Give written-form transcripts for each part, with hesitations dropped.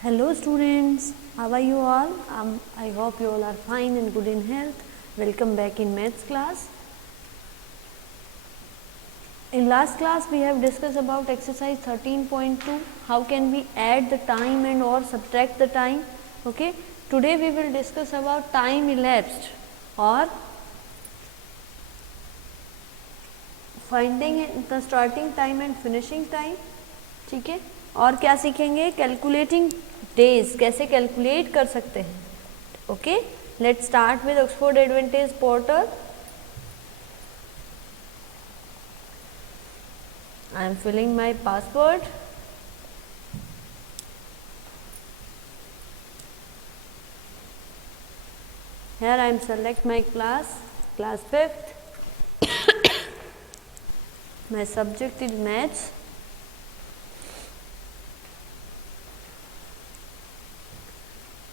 Hello students, how are you all? I hope you all are fine and good in health. Welcome back in maths class. In last class we have discussed about exercise 13.2, how can we add the time and or subtract the time. Okay, today we will discuss about time elapsed or finding the starting time and finishing time. ठीक है, और क्या सीखेंगे? Calculating days, कैसे calculate कर सकते हैं. Okay, let's start with Oxford Advantage portal. I am filling my password. Here I am select my class 5th. My subject is maths.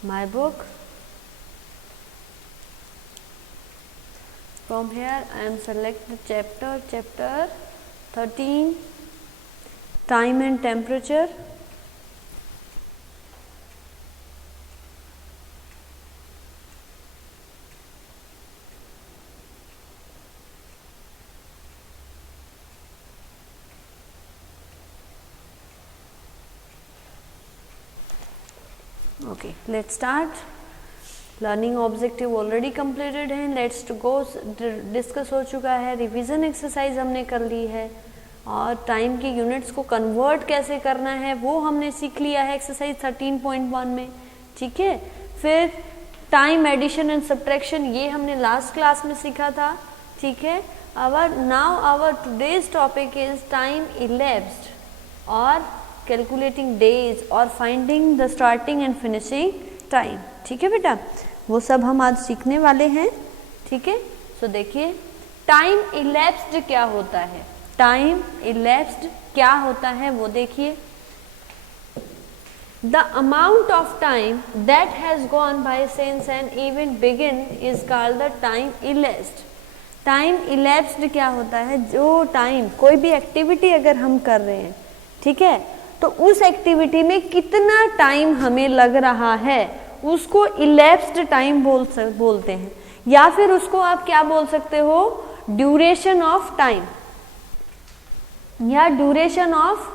My book. From here I am select the chapter 13, time and temperature. Okay, let's start. Learning objective already completed है. Let's go, discuss हो चुका है. Revision exercise हमने कर ली है और time की units को कन्वर्ट कैसे करना है वो हमने सीख लिया है एक्सरसाइज 13.1 में. ठीक है, फिर टाइम एडिशन एंड सब्ट्रैक्शन ये हमने लास्ट क्लास में सीखा था. ठीक है, our today's topic is time elapsed और कैलकुलेटिंग डेज और finding the starting and finishing time. ठीक है बेटा, वो सब हम आज सीखने वाले हैं. ठीक है, सो देखिए टाइम इलेप्स्ड क्या होता है. टाइम इलेप्स्ड क्या होता है वो देखिए. The amount of time that has gone by since an event begin is called the time elapsed. Time elapsed क्या होता है? जो टाइम, कोई भी एक्टिविटी अगर हम कर रहे हैं, ठीक है, तो उस एक्टिविटी में कितना टाइम हमें लग रहा है उसको इलेप्स्ड टाइम बोलते हैं. या फिर उसको आप क्या बोल सकते हो? ड्यूरेशन ऑफ टाइम, या ड्यूरेशन ऑफ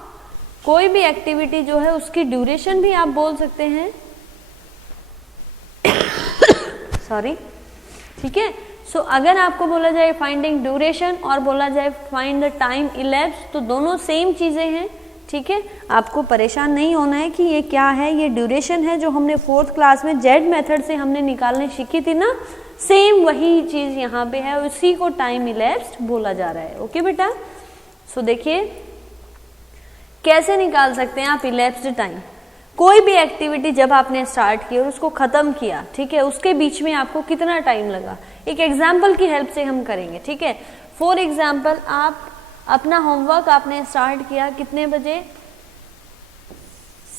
कोई भी एक्टिविटी जो है उसकी ड्यूरेशन भी आप बोल सकते हैं. सॉरी. ठीक है, सो अगर आपको बोला जाए फाइंडिंग ड्यूरेशन और बोला जाए फाइंड द टाइम इलेप्स्ड तो दोनों सेम चीजें हैं. ठीक है, आपको परेशान नहीं होना है कि ये क्या है. ये ड्यूरेशन है जो हमने 4th क्लास में जेड मेथड से हमने निकालने सीखी थी ना, सेम वही चीज यहाँ पे है, उसी को टाइम इलेप्स्ड बोला जा रहा है. ओके बेटा, सो देखिए कैसे निकाल सकते हैं आप इलेप्स्ड टाइम. कोई भी एक्टिविटी जब आपने स्टार्ट की और उसको खत्म किया, ठीक है, उसके बीच में आपको कितना टाइम लगा, एक एग्जाम्पल की हेल्प से हम करेंगे. ठीक है, फॉर एग्जाम्पल आप अपना होमवर्क आपने स्टार्ट किया कितने बजे?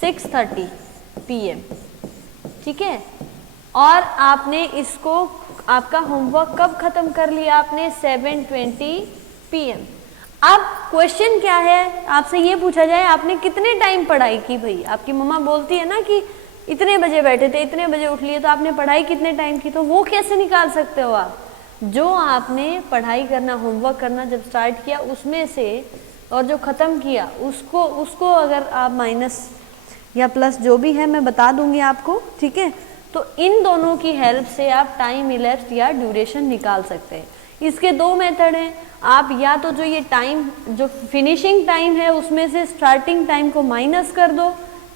6:30 PM. ठीक है, और आपने इसको, आपका होमवर्क कब खत्म कर लिया आपने? 7:20 PM. अब क्वेश्चन क्या है, आपसे ये पूछा जाए आपने कितने टाइम पढ़ाई की. भाई आपकी मम्मा बोलती है ना कि इतने बजे बैठे थे, इतने बजे उठ लिए, तो आपने पढ़ाई कितने टाइम की. तो वो कैसे निकाल सकते हो आप? जो आपने पढ़ाई करना, होमवर्क करना जब स्टार्ट किया उसमें से और जो ख़त्म किया उसको अगर आप माइनस या प्लस जो भी है मैं बता दूंगी आपको. ठीक है, तो इन दोनों की हेल्प से आप टाइम इलेप्स्ड या ड्यूरेशन निकाल सकते हैं. इसके दो मेथड हैं. आप या तो जो ये टाइम, जो फिनिशिंग टाइम है उसमें से स्टार्टिंग टाइम को माइनस कर दो.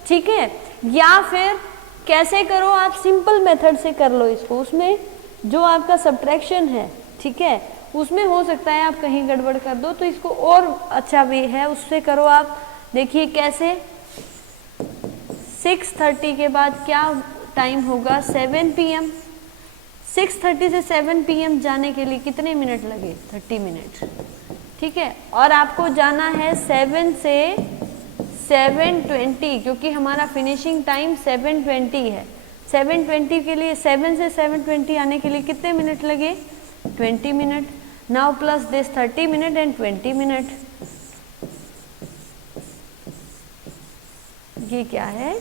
ठीक है, या फिर कैसे करो आप? सिंपल मेथड से कर लो इसको. उसमें जो आपका सब्ट्रैक्शन है, ठीक है, उसमें हो सकता है आप कहीं गड़बड़ कर दो, तो इसको और अच्छा वे है उससे करो आप. देखिए कैसे, 6:30 के बाद क्या टाइम होगा? 7 PM. 6:30 से 7 PM जाने के लिए कितने मिनट लगे? 30 मिनट. ठीक है, और आपको जाना है 7 से 7:20 क्योंकि हमारा फिनिशिंग टाइम 7:20 है. 7:20 के लिए 7 से 7:20 आने के लिए कितने मिनट लगे? 20 minute. Now plus this 30 minute and 20 minute. ये क्या है?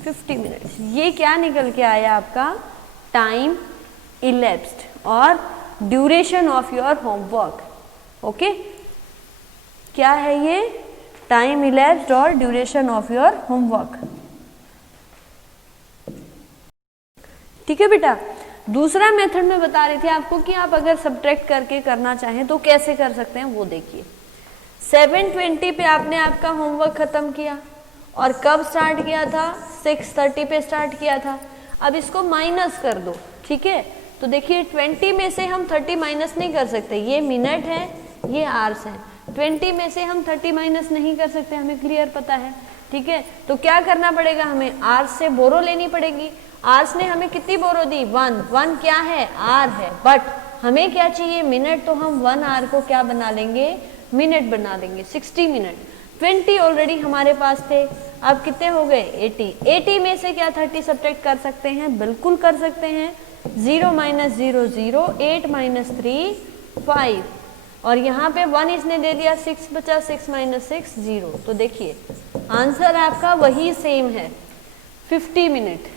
50 मिनट्स। ये क्या निकल के आया आपका? टाइम इलेप्स्ड और duration of your homework. Okay, क्या है ये? टाइम इलेप्स्ड और ड्यूरेशन ऑफ योर होमवर्क। ठीक है बेटा। दूसरा मेथड मैं बता रही थी आपको कि आप अगर सब्ट्रैक्ट करके करना चाहें तो कैसे कर सकते हैं, वो देखिए। 7:20 पे आपने आपका होमवर्क खत्म किया और कब स्टार्ट किया था? 6:30 पे स्टार्ट किया था। अब इसको माइनस कर दो, ठीक है। तो देखिए 20 में से हम 30 माइनस नहीं कर सकते, ये मिनट है, ये आवर्स है। 20 में से हम 30 माइनस नहीं कर सकते, हमें क्लियर पता है, ठीक है। तो क्या करना पड़ेगा? हमें आवर्स से बोरो लेनी पड़ेगी। आवर्स ने हमें कितनी बोरो दी? 1 क्या है? आर है। बट हमें क्या चाहिए? मिनट। तो हम 1 आवर को क्या बना लेंगे? मिनट बना देंगे। 60 मिनट। 20 ऑलरेडी हमारे पास थे, अब कितने हो गए? 80। 80 में से क्या 30 सब्ट्रैक्ट कर सकते हैं? बिल्कुल कर सकते हैं। 0 - 0 0, 8 - 3 5, और यहाँ पे 1 इसने दे दिया, 6 बचा, 6 - 6 0। तो देखिए आंसर आपका वही सेम है, 50 मिनट।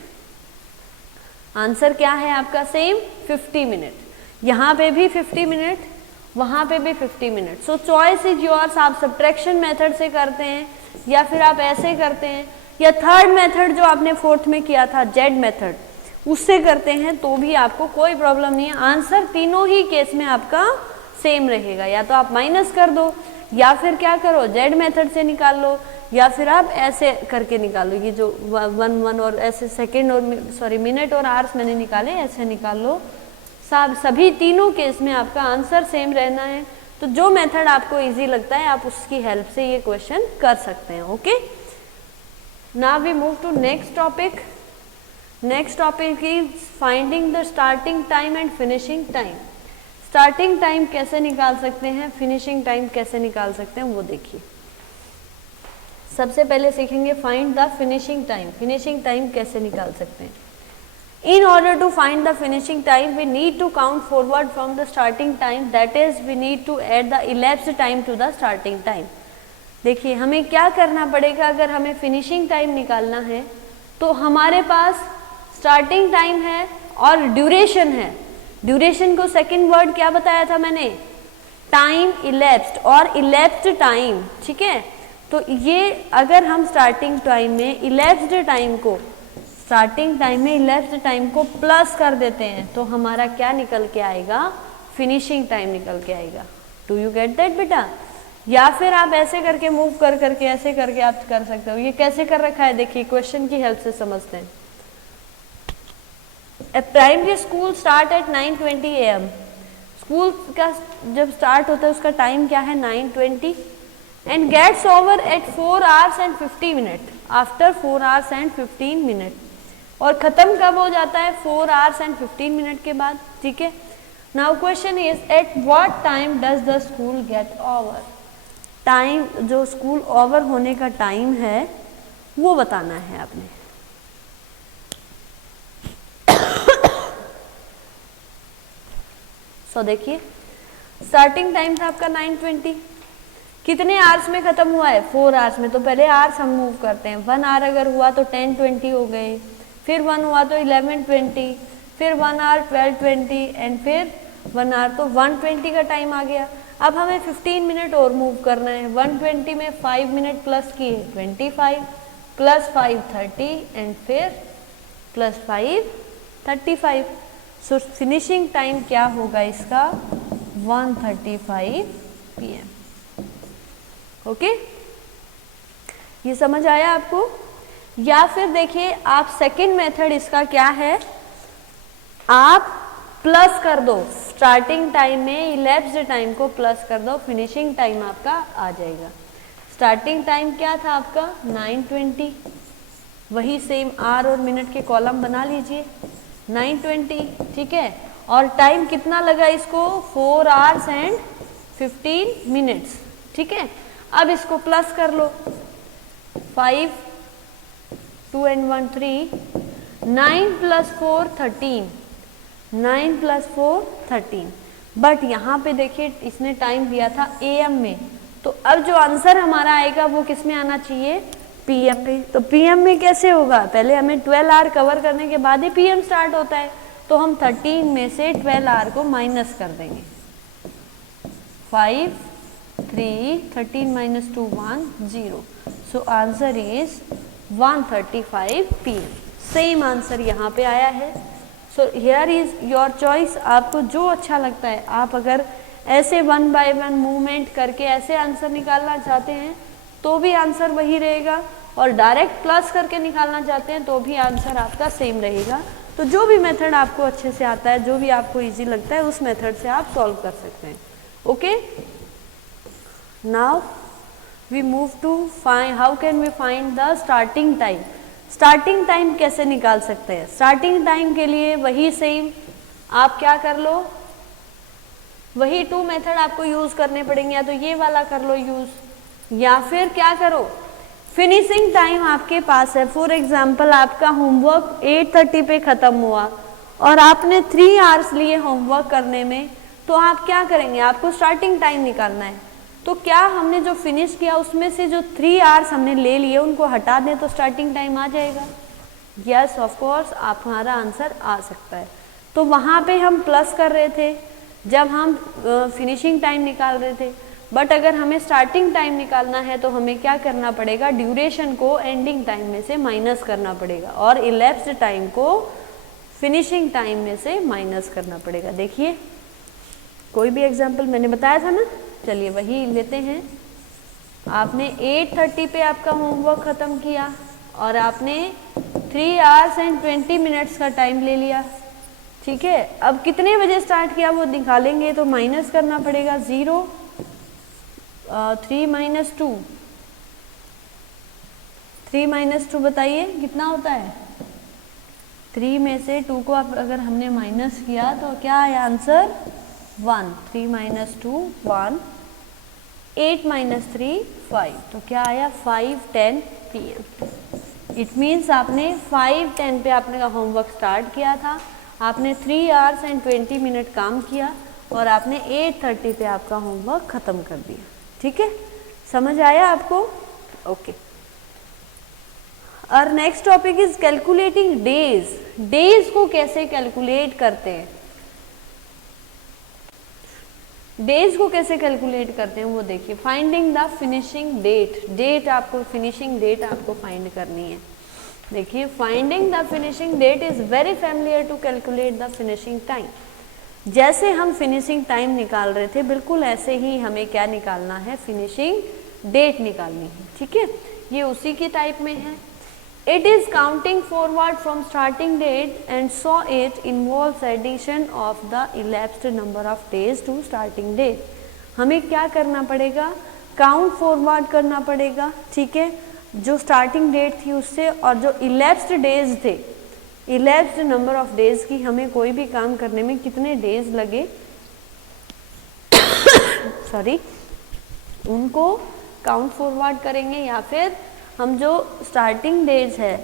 आंसर क्या है आपका? Same 50 minute. यहाँ पे भी 50 मिनट, वहाँ पे भी 50 minute. So choice is yours. आप सब्ट्रैक्शन मेथड से करते हैं या फिर आप ऐसे करते हैं, या थर्ड मेथड जो आपने 4th में किया था, जेड मेथड, उससे करते हैं तो भी आपको कोई प्रॉब्लम नहीं है। आंसर तीनों ही केस में आपका सेम रहेगा। या तो आप माइनस कर दो, या फिर क्या करो, जेड मेथड से निकाल लो, या फिर आप ऐसे करके निकालो। ये जो 1 और ऐसे सेकंड और मिनट और आवर्स मैंने निकाले, ऐसे निकाल लो। सभी तीनों केस में आपका आंसर सेम रहना है। तो जो मेथड आपको इजी लगता है आप उसकी हेल्प से ये क्वेश्चन कर सकते हैं। Okay, now we move to next topic. Next topic is finding the starting time and finishing time. Starting time कैसे निकाल सकते हैं, फिनिशिंग टाइम कैसे निकाल सकते हैं, वो देखिए। सबसे पहले सीखेंगे find the finishing time. Finishing time कैसे निकाल सकते हैं? In order to find the finishing time, we need to count forward from the starting time. That is, we need to add the elapsed time to the starting time. देखिए हमें क्या करना पड़ेगा अगर हमें फिनिशिंग टाइम निकालना है, तो हमारे पास स्टार्टिंग टाइम है और ड्यूरेशन है। ड्यूरेशन को सेकंड वर्ड क्या बताया था मैंने? टाइम इलेप्स्ड और इलेप्स्ड टाइम, ठीक है। तो ये अगर हम स्टार्टिंग टाइम में इलेप्स्ड टाइम को प्लस कर देते हैं तो हमारा क्या निकल के आएगा? फिनिशिंग टाइम निकल के आएगा। डू यू गेट दैट बेटा? या फिर आप ऐसे करके मूव कर करके ऐसे करके आप कर सकते हो। ये कैसे कर रखा है देखिए, क्वेश्चन की हेल्प से समझते हैं। A primary school start at 9:20 AM। School का जब स्टार्ट होता है उसका टाइम क्या है? 9:20 and gets over at 4 hours and 50 minutes। After 4 hours and 15 minutes। और खत्म कब हो जाता है? 4 hours and 15 minutes के बाद, ठीक है। Now question is at what time does the school get over. Time, जो स्कूल ओवर होने का टाइम है वो बताना है आपने। सो देखिए स्टार्टिंग टाइम था आपका 9:20, कितने आवर्स में खत्म हुआ है? 4 hours में। तो पहले आवर्स हम मूव करते हैं। 1 hour अगर हुआ तो 10:20 हो गए, फिर 1 हुआ तो 11:20, फिर 1 hour 12:20 एंड फिर 1 hour, तो 1:20 का टाइम आ गया। अब हमें 15 मिनट और मूव करना है। 1:20 में 5 मिनट प्लस किए 25, प्लस 5 30 एंड फिर प्लस 5 35। सो फिनिशिंग टाइम क्या होगा इसका? 1:35 PM। ओके, ये समझ आया आपको? या फिर देखिए आप सेकंड मेथड इसका क्या है, आप प्लस कर दो स्टार्टिंग टाइम में इलेप्स्ड टाइम को प्लस कर दो, फिनिशिंग टाइम आपका आ जाएगा। स्टार्टिंग टाइम क्या था आपका? 9:20, वही सेम आर और मिनट के कॉलम बना लीजिए, 9:20, ठीक है। और टाइम कितना लगा इसको? 4 hours and 15 minutes, ठीक है। अब इसको प्लस कर लो, 5 2 and 1 3, 9 + 4 13, 9 + 4 13। बट यहाँ पे देखिए इसने टाइम दिया था AM में, तो अब जो आंसर हमारा आएगा वो किस में आना चाहिए? पीएम में। तो पीएम में कैसे होगा, पहले हमें 12 आवर कवर करने के बाद ही पीएम स्टार्ट होता है, तो हम 13 में से 12 आवर को माइनस कर देंगे। 5 3 13 minus 2 1 0, so answer is 1:35 PM। Same answer यहाँ पे आया है। So here is your choice, आपको जो अच्छा लगता है। आप अगर ऐसे 1 by 1 मूवमेंट करके ऐसे आंसर निकालना चाहते हैं तो भी आंसर वही रहेगा, और डायरेक्ट प्लस करके निकालना चाहते हैं तो भी आंसर आपका सेम रहेगा। तो जो भी मेथड आपको अच्छे से आता है, जो भी आपको इजी लगता है, उस मेथड से आप सॉल्व कर सकते हैं। Okay, now we move to find how can we find the starting time. Starting time कैसे निकाल सकते हैं? स्टार्टिंग टाइम के लिए वही सेम, आप क्या कर लो, वही 2 मेथड आपको यूज करने पड़ेंगे। या तो ये वाला कर लो यूज, या फिर क्या करो, फिनिशिंग टाइम आपके पास है। फॉर एग्जाम्पल आपका होमवर्क 8:30 पे खत्म हुआ और आपने 3 आवर्स लिए होमवर्क करने में, तो आप क्या करेंगे, आपको स्टार्टिंग टाइम निकालना है। तो क्या हमने जो फिनिश किया उसमें से जो 3 आवर्स हमने ले लिए उनको हटा दें तो स्टार्टिंग टाइम आ जाएगा? यस ऑफ कोर्स, आप हमारा आंसर आ सकता है। तो वहाँ पे हम प्लस कर रहे थे जब हम फिनिशिंग टाइम निकाल रहे थे, बट अगर हमें स्टार्टिंग टाइम निकालना है तो हमें क्या करना पड़ेगा, ड्यूरेशन को एंडिंग टाइम में से माइनस करना पड़ेगा और इलेप्स्ड टाइम को फिनिशिंग टाइम में से माइनस करना पड़ेगा। देखिए कोई भी एग्जाम्पल मैंने बताया था ना, चलिए वही लेते हैं। आपने 8:30 पे आपका होमवर्क ख़त्म किया और आपने 3 hours and 20 minutes का टाइम ले लिया, ठीक है। अब कितने बजे स्टार्ट किया वो निकालेंगे तो माइनस करना पड़ेगा 0, 3 minus 2, 3 minus 2 बताइए कितना होता है? 3 में से 2 को अगर हमने माइनस किया तो क्या है आंसर? 1। 3 minus 2 1, 8 minus 3 5, तो क्या आया? 5:10 PM। इट मीन्स आपने 5:10 पे आपने का होमवर्क स्टार्ट किया था, आपने 3 hours and 20 minute काम किया और आपने 8:30 पे आपका होमवर्क ख़त्म कर दिया, ठीक है। समझ आया आपको? ओके। और next topic is calculating days. Days को कैसे कैलकुलेट करते हैं, डेज को कैसे कैलकुलेट करते हैं वो देखिए। Finding the finishing date, date आपको फिनिशिंग डेट आपको फाइंड करनी है। देखिए finding the finishing date is very familiar to calculate the finishing time. जैसे हम फिनिशिंग टाइम निकाल रहे थे बिल्कुल ऐसे ही हमें क्या निकालना है, फिनिशिंग डेट निकालनी है, ठीक है। ये उसी की टाइप में है। It is counting forward from starting date and so it involves addition of the elapsed number of days to starting date. हमें क्या करना पड़ेगा, काउंट फॉरवर्ड करना पड़ेगा, ठीक है, जो स्टार्टिंग डेट थी उससे, और जो इलेप्स्ड डेज थे, इलेप्स्ड नंबर ऑफ डेज की हमें कोई भी काम करने में कितने डेज लगे सॉरी, उनको काउंट फॉरवर्ड करेंगे, या फिर हम जो स्टार्टिंग डेज है,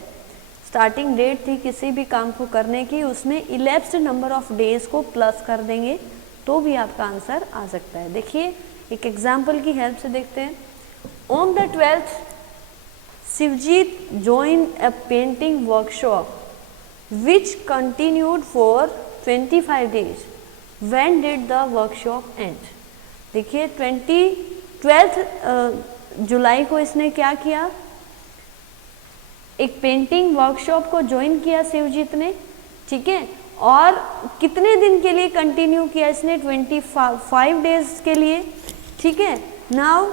स्टार्टिंग डेट थी किसी भी काम को करने की, उसमें इलेप्स्ड नंबर ऑफ डेज को प्लस कर देंगे तो भी आपका आंसर आ सकता है। देखिए एक एग्जाम्पल की हेल्प से देखते हैं। On the 12th Shivjit joined a painting workshop which continued for 25 days. When did the workshop end? देखिए 12 जुलाई को इसने क्या किया, एक पेंटिंग वर्कशॉप को ज्वाइन किया शिवजीत ने, ठीक है, और कितने दिन के लिए कंटिन्यू किया इसने? 25 डेज के लिए, ठीक है। Now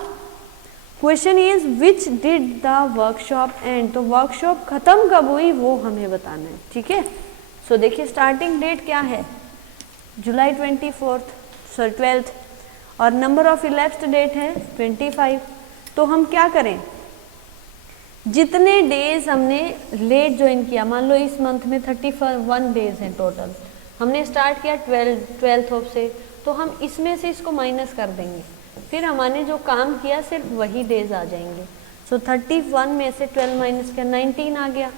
question is which did the workshop and, तो वर्कशॉप खत्म कब हुई वो हमें बताना है, ठीक है। सो देखिए स्टार्टिंग डेट क्या है, जुलाई 12th, और नंबर ऑफ इलेप्स्ड डेट है 25। तो हम क्या करें, जितने डेज हमने लेट ज्वाइन किया, मान लो इस मंथ में 31 डेज हैं टोटल, हमने स्टार्ट किया 12th से, तो हम इसमें से इसको माइनस कर देंगे, फिर हमने जो काम किया सिर्फ वही डेज आ जाएंगे। सो 31 में से 12 माइनस किया 19 आ गया,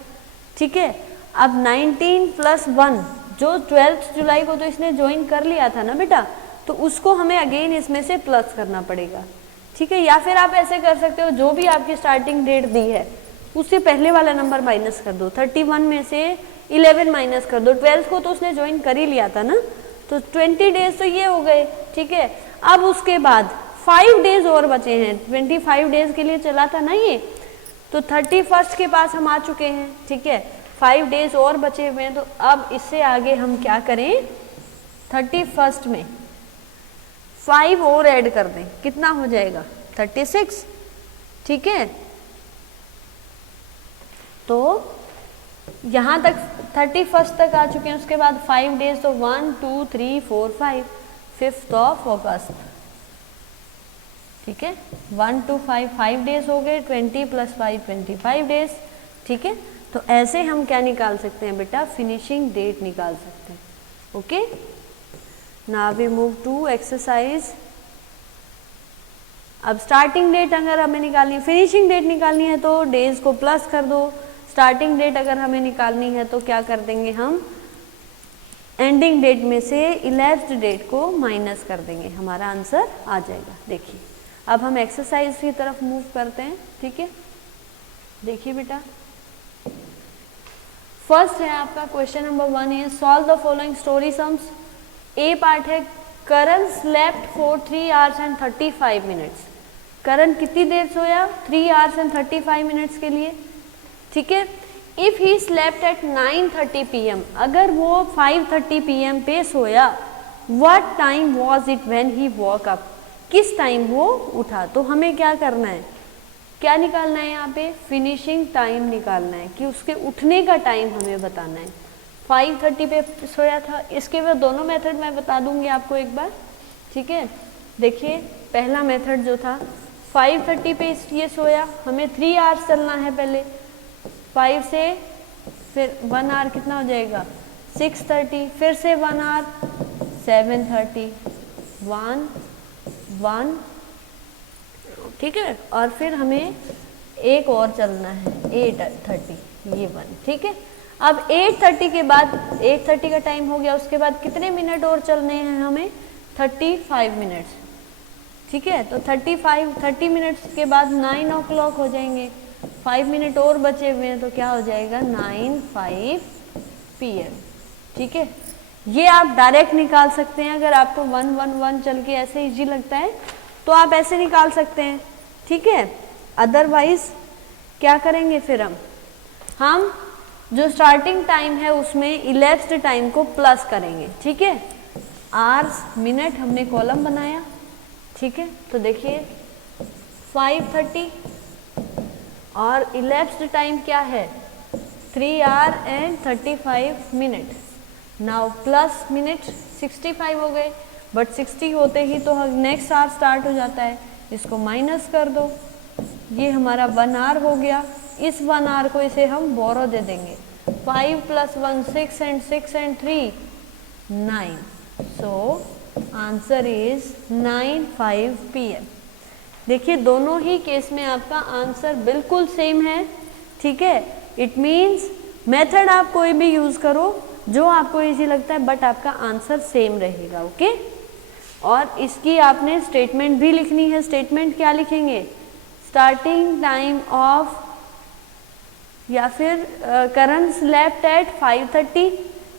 ठीक है। अब 19 + 1, जो 12 जुलाई को तो इसने ज्वाइन कर लिया था ना बेटा, तो उसको हमें अगेन इसमें से प्लस करना पड़ेगा, ठीक है। या फिर आप ऐसे कर सकते हो, जो भी आपकी स्टार्टिंग डेट दी है उससे पहले वाला नंबर माइनस कर दो, 31 में से 11 माइनस कर दो, 12 को तो उसने ज्वाइन कर ही लिया था ना, तो 20 डेज तो ये हो गए, ठीक है। अब उसके बाद 5 डेज और बचे हैं, 25 डेज के लिए चला था ना ये, तो 31 के पास हम आ चुके हैं, ठीक है। 5 डेज और बचे हुए हैं, तो अब इससे आगे हम क्या करें, 31 में 5 और ऐड कर दें, कितना हो जाएगा 36, ठीक है। तो यहाँ तक 31 तक आ चुके हैं, उसके बाद 5 डेज, तो 1 2 3 4 5, 5th ऑफ अगस्त, ठीक है। 1 to 5 डेज हो गए, 20 + 5 25 डेज, ठीक है। तो ऐसे हम क्या निकाल सकते हैं बेटा, फिनिशिंग डेट निकाल सकते हैं, okay. Now we move to exercise. अब स्टार्टिंग डेट अगर हमें निकालनी है, फिनिशिंग डेट निकालनी है तो डेज को प्लस कर दो, स्टार्टिंग डेट अगर हमें निकालनी है तो क्या कर देंगे हम, एंडिंग डेट में से इलेप्स्ड डेट को माइनस कर देंगे, हमारा आंसर आ जाएगा। देखिए अब हम एक्सरसाइज की तरफ मूव करते हैं, ठीक है। देखिए बेटा, फर्स्ट है आपका क्वेश्चन नंबर 1 है, solve the following story sums. A part है, Karan slept for 3 hours and 35 minutes। Karan कितनी देर सोया, 3 hours and 35 minutes के लिए, ठीक है। If he slept at 9:30 PM, अगर वो 5:30 PM पे सोया, what time was it when he woke up, किस टाइम वो उठा। तो हमें क्या करना है, क्या निकालना है यहाँ पे, फिनिशिंग टाइम निकालना है, कि उसके उठने का टाइम हमें बताना है। 5:30 पे सोया था, इसके बाद दोनों मेथड मैं बता दूंगी आपको एक बार, ठीक है। देखिए पहला मेथड जो था, 5:30 पे ये सोया, हमें 3 hours चलना है पहले, 5 से फिर 1 hour कितना हो जाएगा 6:30, फिर से 1 hour 7:30, 1 ठीक है, और फिर हमें एक और चलना है 8:30, ये 1, ठीक है। अब 8:30 के बाद 8:30 का टाइम हो गया, उसके बाद कितने मिनट और चलने हैं हमें, 35 मिनट्स, ठीक है। तो 30 मिनट्स के बाद 9 o'clock हो जाएंगे, 5 मिनट और बचे हुए हैं, तो क्या हो जाएगा 9:05 PM, ठीक है। ये आप डायरेक्ट निकाल सकते हैं, अगर आपको 1 चल के ऐसे इजी लगता है तो आप ऐसे निकाल सकते हैं, ठीक है। अदरवाइज क्या करेंगे फिर हम जो स्टार्टिंग टाइम है उसमें इलेप्स्ड टाइम को प्लस करेंगे, ठीक है। आवर्स मिनट हमने कॉलम बनाया, ठीक है। तो देखिए 5:30 और इलेप्स्ड टाइम क्या है 3 hour and 35 minute। Now plus minute 65 हो गए, बट 60 होते ही तो नेक्स्ट आवर स्टार्ट हो जाता है, इसको माइनस कर दो, ये हमारा 1 hour हो गया। इस 1 hour को इसे हम बोरो दे देंगे, 5 + 1 6 and 6 and 3 9, so answer is 9:05 PM। देखिए दोनों ही केस में आपका आंसर बिल्कुल सेम है, ठीक है। इट मीन्स मेथड आप कोई भी यूज करो जो आपको इजी लगता है, बट आपका आंसर सेम रहेगा, ओके। और इसकी आपने स्टेटमेंट भी लिखनी है। स्टेटमेंट क्या लिखेंगे, स्टार्टिंग टाइम ऑफ, या फिर करण स्लेप्ट एट 5:30,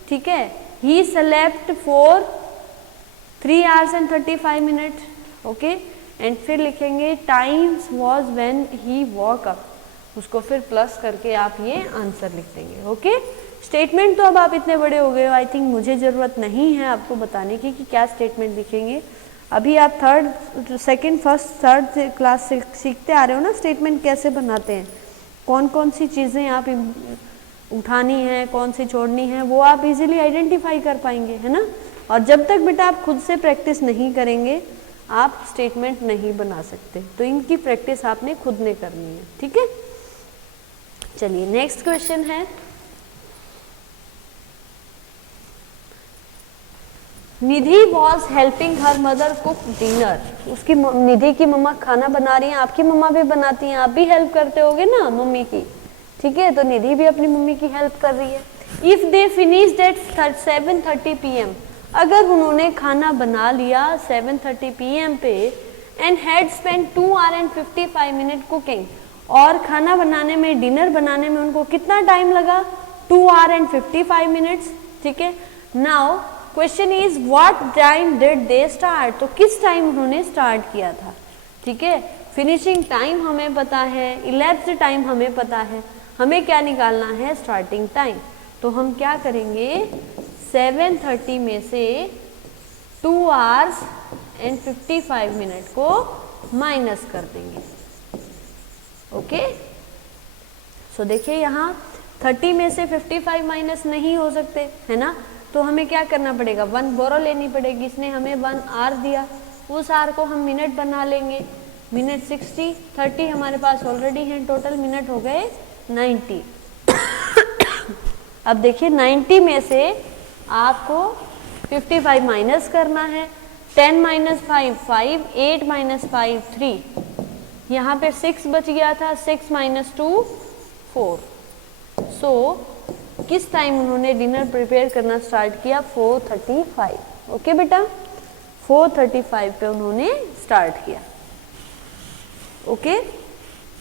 ठीक है। He slept for 3 hours and 35 minutes, okay. And फिर लिखेंगे times was when he woke up, उसको फिर प्लस करके आप ये आंसर लिख देंगे, ओके। स्टेटमेंट तो अब आप इतने बड़े हो गए हो, आई थिंक मुझे ज़रूरत नहीं है आपको बताने की कि क्या स्टेटमेंट लिखेंगे। अभी आप 3rd, 2nd, 1st, 3rd class सीखते आ रहे हो ना, स्टेटमेंट कैसे बनाते हैं, कौन कौन सी चीज़ें आप उठानी है, कौन सी छोड़नी है, वो आप इजीली आइडेंटिफाई कर पाएंगे, है ना। और जब तक बेटा आप खुद से प्रैक्टिस नहीं करेंगे आप स्टेटमेंट नहीं बना सकते, तो इनकी प्रैक्टिस आपने खुद ने करनी है, ठीक है। चलिए नेक्स्ट क्वेश्चन है, Nidhi was helping her mother cook dinner. उसकी निधि की मम्मा खाना बना रही हैं, आपकी मम्मा भी बनाती हैं, आप भी हेल्प करते होगे ना मम्मी की, ठीक है। तो निधि भी अपनी मम्मी की हेल्प कर रही है। If they finished at 7:30 PM, अगर उन्होंने खाना बना लिया 7:30 PM पे, and had spend 2 hour and 55 minute cooking, और खाना बनाने में, डिनर बनाने में उनको कितना टाइम लगा? 2 hours and 55 minutes। ठीक है, now question is what time did they start, तो किस टाइम उन्होंने स्टार्ट किया था। ठीक है, फिनिशिंग टाइम हमें पता है, इलेप्स्ड टाइम हमें पता है, हमें क्या निकालना है? Starting time. तो हम क्या करेंगे? 7:30 में से 2 hours and 55 minutes को माइनस कर देंगे। ओके, सो देखिए यहाँ 30 में से 55 माइनस नहीं हो सकते, है ना, तो हमें क्या करना पड़ेगा? 1 बोरो लेनी पड़ेगी। इसने हमें 1 आवर दिया, उस आवर को हम मिनट बना लेंगे। मिनट 60, 30 हमारे पास ऑलरेडी हैं, टोटल मिनट हो गए 90। अब देखिए 90 में से आपको 55 माइनस करना है। 10 - 5 5, 8 - 5 3, यहाँ पे 6 बच गया था, 6 - 2 4। सो किस टाइम उन्होंने डिनर प्रिपेयर करना स्टार्ट किया? 4:35। ओके बेटा, 4:35 पे उन्होंने स्टार्ट किया। ओके,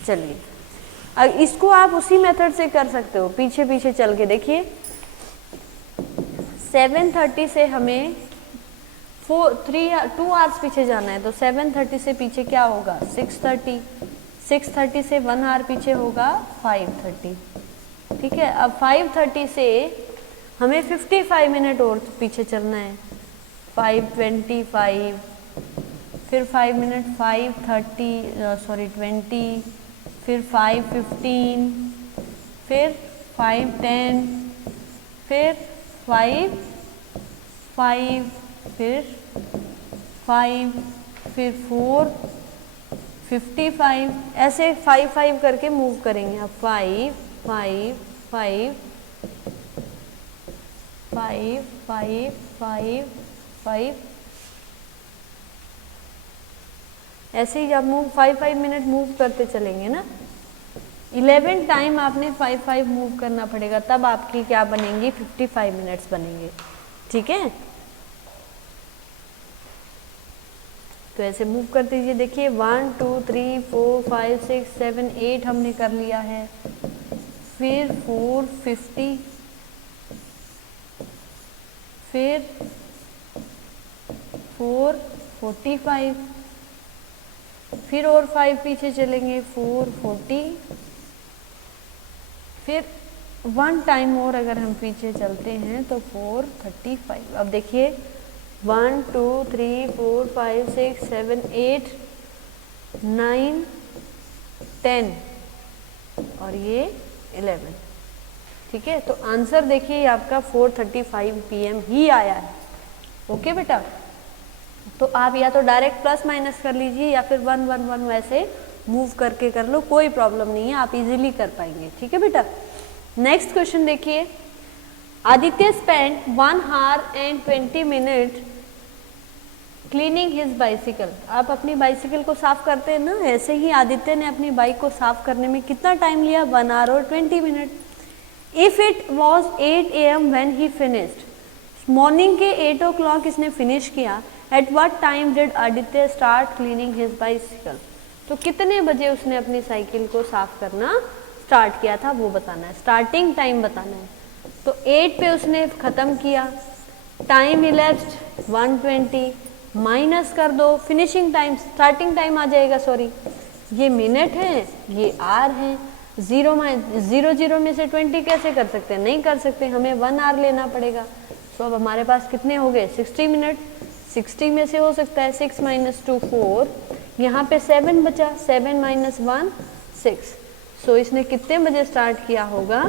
चलिए अब इसको आप उसी मेथड से कर सकते हो, पीछे पीछे चल के देखिए। 7:30 से हमें 2 आवर्स पीछे जाना है, तो 7:30 से पीछे क्या होगा? 6:30। 6:30 से 1 आवर पीछे होगा 5:30। ठीक है, अब 5:30 से हमें 55 मिनट और पीछे चलना है। 5:25, फिर 5 मिनट 20, फिर 5:15, फिर 5:10, फिर 5, फिर 5, फिर 4, 55, ऐसे 5 करके मूव करेंगे। अब 5 5 5 5 5 5 5, ऐसे ही जब मूव 5 मिनट मूव करते चलेंगे ना, 11 टाइम आपने 5 मूव करना पड़ेगा, तब आपकी क्या बनेंगी? 55 मिनट्स बनेंगे। ठीक है, तो ऐसे मूव कर दीजिए। देखिए 1 2 3 4 5 6 7 8 हमने कर लिया है। फिर 4:50, फिर 4:45, फिर और 5 पीछे चलेंगे 4:40, फिर 1 टाइम और अगर हम पीछे चलते हैं तो 4:35। अब देखिए 1 2 3 4 5 6 7 8 9 10 और ये 11। ठीक है, तो आंसर देखिए आपका 4:35 PM ही आया है। ओके बेटा, तो आप या तो डायरेक्ट प्लस माइनस कर लीजिए या फिर 1 1 1 वैसे मूव करके कर लो, कोई प्रॉब्लम नहीं है, आप इजीली कर पाएंगे। ठीक है बेटा, नेक्स्ट क्वेश्चन देखिए। Aditya spend 1 hour and 20 minutes cleaning his bicycle. आप अपनी बाइसिकल को साफ करते हैं ना, ऐसे ही आदित्य ने अपनी बाइक को साफ करने में कितना टाइम लिया? 1 hour और 20 minutes। If it was 8 AM when he finished, morning के 8 o'clock इसने फिनिश किया। At what time did Aditya start cleaning his bicycle, तो कितने बजे उसने अपनी साइकिल को साफ करना स्टार्ट किया था वो बताना है, स्टार्टिंग टाइम बताना है। तो 8 पे उसने खत्म किया, टाइम इलेप्स्ड 120, माइनस कर दो फिनिशिंग टाइम, स्टार्टिंग टाइम आ जाएगा। सॉरी, ये मिनट है, ये आर है। 0 में से 20 कैसे कर सकते हैं? नहीं कर सकते, हमें 1 hour लेना पड़ेगा। सो अब हमारे पास कितने हो गए? 60 मिनट। 60 में से हो सकता है 6 - 2 4, यहाँ पे 7 बचा, 7 - 1 6। सो इसने कितने बजे स्टार्ट किया होगा?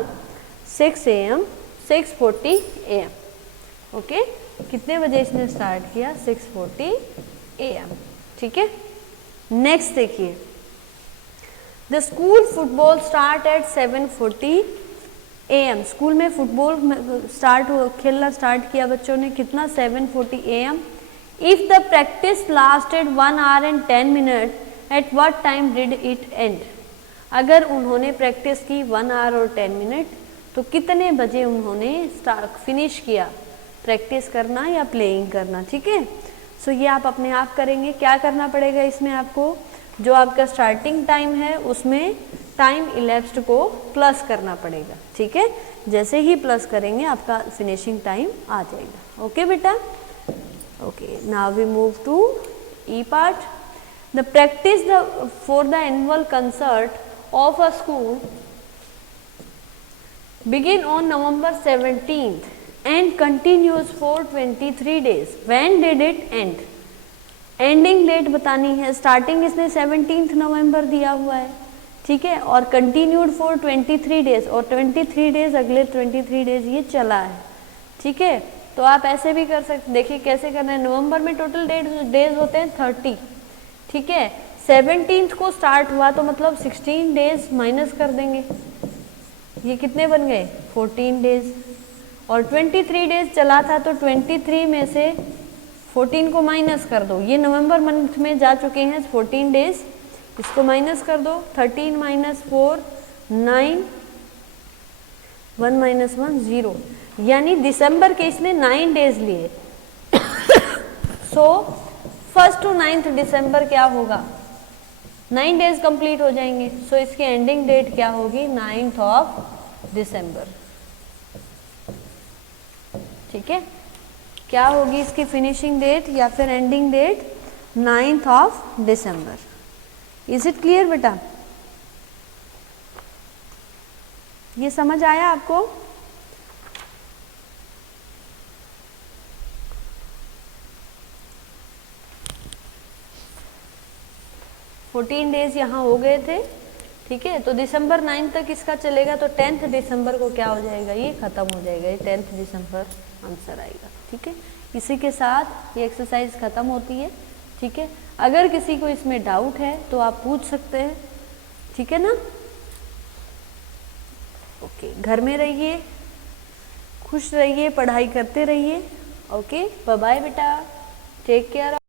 6 AM, 6:40 AM। ओके, कितने बजे इसने स्टार्ट किया? 6:40 AM। ठीक है, नेक्स्ट देखिए। The school football start at 7:40 AM। School में फुटबॉल खेलना स्टार्ट किया बच्चों ने, कितना? 7:40 AM। If the practice lasted 1 hour and 10 minutes, at what time did it and. अगर उन्होंने प्रैक्टिस की 1 hour और 10 minutes, तो कितने बजे उन्होंने फिनिश किया प्रैक्टिस करना या प्लेइंग करना? ठीक है, सो ये आप अपने आप करेंगे। क्या करना पड़ेगा इसमें आपको? जो आपका स्टार्टिंग टाइम है उसमें टाइम इलेप्स्ड को प्लस करना पड़ेगा, ठीक है। जैसे ही प्लस करेंगे आपका फिनिशिंग टाइम आ जाएगा। ओके बेटा, okay, now we move to E part. The practice for the annual concert of a school begin on November 17th and continues for 23 days. When did it end? Ending date बतानी है। Starting इसने 17 नवंबर दिया हुआ है, ठीक है, और continued for 23 days, और 23 डेज अगले 23 डेज ये चला है, ठीक है। तो आप ऐसे भी कर सकते, देखिए कैसे करना है। नवंबर में टोटल डेज होते हैं 30, ठीक है। 17 को स्टार्ट हुआ तो मतलब 16 डेज माइनस कर देंगे, ये कितने बन गए 14 डेज, और 23 डेज चला था तो 23 में से 14 को माइनस कर दो, ये नवंबर मंथ में जा चुके हैं 14 डेज, इसको माइनस कर दो। 13 माइनस 4 9, 1 माइनस 1 0, यानी दिसंबर के इसने 9 डेज लिए। सो 1st to 9th दिसंबर क्या होगा, 9 डेज कंप्लीट हो जाएंगे। सो इसकी एंडिंग डेट क्या होगी, 9th ऑफ दिसंबर, ठीक है। क्या होगी इसकी फिनिशिंग डेट या फिर ending date, 9th of December. Is it clear बेटा, ये समझ आया आपको? फोर्टीन डेज यहाँ हो गए थे, ठीक है। तो दिसंबर 9 तक इसका चलेगा, तो 10th दिसंबर को क्या हो जाएगा, ये खत्म हो जाएगा, ये 10th दिसंबर आंसर आएगा, ठीक है। इसी के साथ ये एक्सरसाइज खत्म होती है, ठीक है। अगर किसी को इसमें डाउट है तो आप पूछ सकते हैं, ठीक है ना। ओके, घर में रहिए, खुश रहिए, पढ़ाई करते रहिए। ओके, बाय बाय बेटा, टेक केयर।